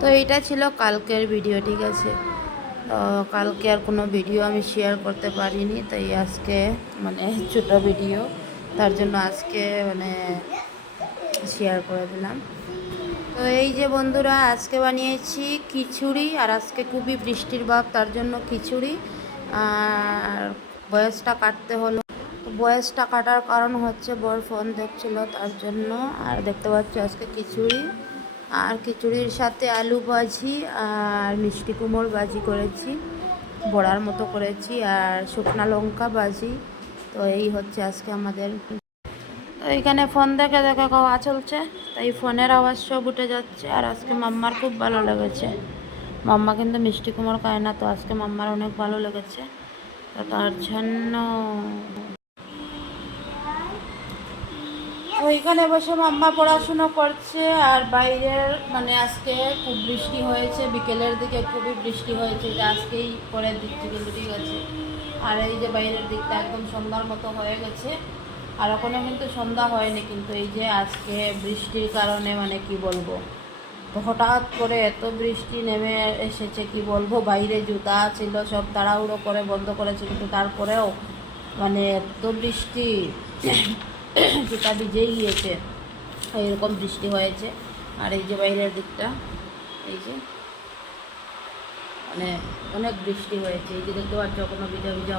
তো এইটা ছিল কালকের ভিডিও ঠিক আছে? কালকে আর কোনো ভিডিও আমি শেয়ার করতে পারিনি, তাই আজকে মানে ছোটো ভিডিও তার জন্য আজকে মানে শেয়ার করে দিলাম। তো এই যে বন্ধুরা, আজকে বানিয়েছি খিচুড়ি, আর আজকে খুবই বৃষ্টির ভাব, তার জন্য খিচুড়ি। আর বয়সটা কাটতে হলো। বয়সটা কাটার কারণ হচ্ছে বর ফোন দেখছিল, তার জন্য। আর দেখতে পাচ্ছি আজকে খিচুড়ি। আর খিচুড়ির সাথে আলু ভাজি আর মিষ্টি কুমড় ভাজি করেছি, বড়ার মতো করেছি আর শুকনা লঙ্কা ভাজি। তো এই হচ্ছে আজকে আমাদের। তো এখানে ফোন দেখে দেখে খাওয়া চলছে? তাই ফোনের আওয়াজ সব উঠে যাচ্ছে আর আজকে মাম্মার খুব ভালো লেগেছে। মাম্মা কিন্তু মিষ্টি কুমড় খায় না, তো আজকে মাম্মার অনেক ভালো লেগেছে। তো তার জন্য তো এখানে বসে মাম্মা পড়াশুনো করছে আর বাইরের মানে আজকে খুব বৃষ্টি হয়েছে, বিকেলের দিকে খুবই বৃষ্টি হয়েছে, যে আজকেই পরের দিকটি কিন্তু ঠিক আছে আর এই যে বাইরের দিকটা একদম সন্ধ্যার মতো হয়ে গেছে, আর ওখানে কিন্তু সন্ধ্যা হয়নি, কিন্তু এই যে আজকে বৃষ্টির কারণে মানে কি বলব? তো হঠাৎ করে এত বৃষ্টি নেমে এসেছে, কি বলব? বাইরে জুতা ছিল, সব তাড়াহুড়ো করে বন্ধ করেছে, কিন্তু তারপরেও মানে এত বৃষ্টি। জুতা ভিজেই গিয়েছে এরকম বৃষ্টি হয়েছে। আর এই যে বাইরের দিকটা, এই যে মানে অনেক বৃষ্টি হয়েছে। এই যে দেখতে পাচ্ছ, কোনো ভিজা ভিজা